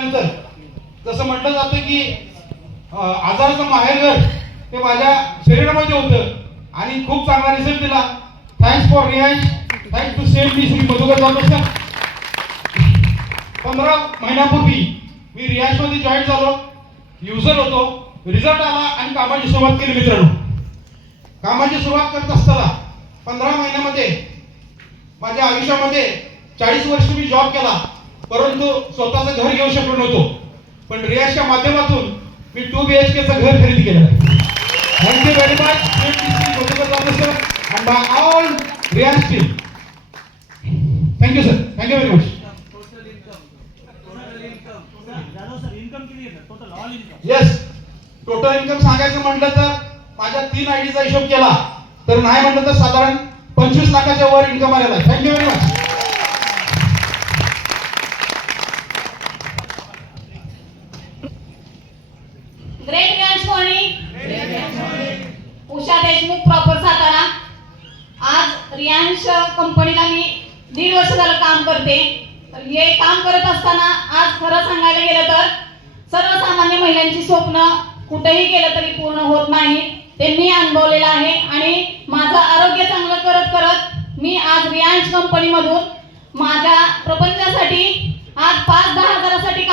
झाल्यानंतर जसं म्हटलं जातं की आजाराचं माहेरघर ते माझ्या शरीरामध्ये होतं आणि खूप चांगला रिझल्ट दिला. Thanks for Riyaz, thanks to same मी श्री मधुकर जाधव सर. 15 महिन्यापूर्वी मी रियाजमध्ये जॉईन झालो, युजर होतो. रिझल्ट आला आणि कामाची सुरुवात केली. मित्रांनो, कामाची सुरुवात करत असताना 15 महिन्यामध्ये माझ्या आयुष्यामध्ये 40 वर्ष मी जॉब केला, परंतु स्वतःचं घर घेऊ शकलो नव्हतो. पण रियाजच्या माध्यमातून मी 2 BHK चं घर खरेदी केलं. Thank you very much sir and bye all Riyaz team. Thank you sir, thank you very much. Yes, total income सांगायचं म्हटलं तर माझ्या 3 आयडीचा हिशोब केला तर नाही म्हटलं तर साधारण 25 लाखाच्या वर इन्कम आलेला आहे. Thank you very much. ग्रेट रियाज मॉर्निंग. उषा देशमुख, प्रॉपर सातारा. आज रियांश कंपनीला मी 1.5 वर्ष झालं काम करते. तर हे काम करत असताना आज खरं सांगायला गेलं तर सर्वसामान्य महिलांची स्वप्न कुठेही गेलं तरी पूर्ण होत नाही, ते मी अनुभवलेलं आहे. आणि माझं आरोग्य चांगलं करत करत मी आज रियांश कंपनीमधून माझ्या प्रपंचासाठी आज 5-10 हजारासाठी काम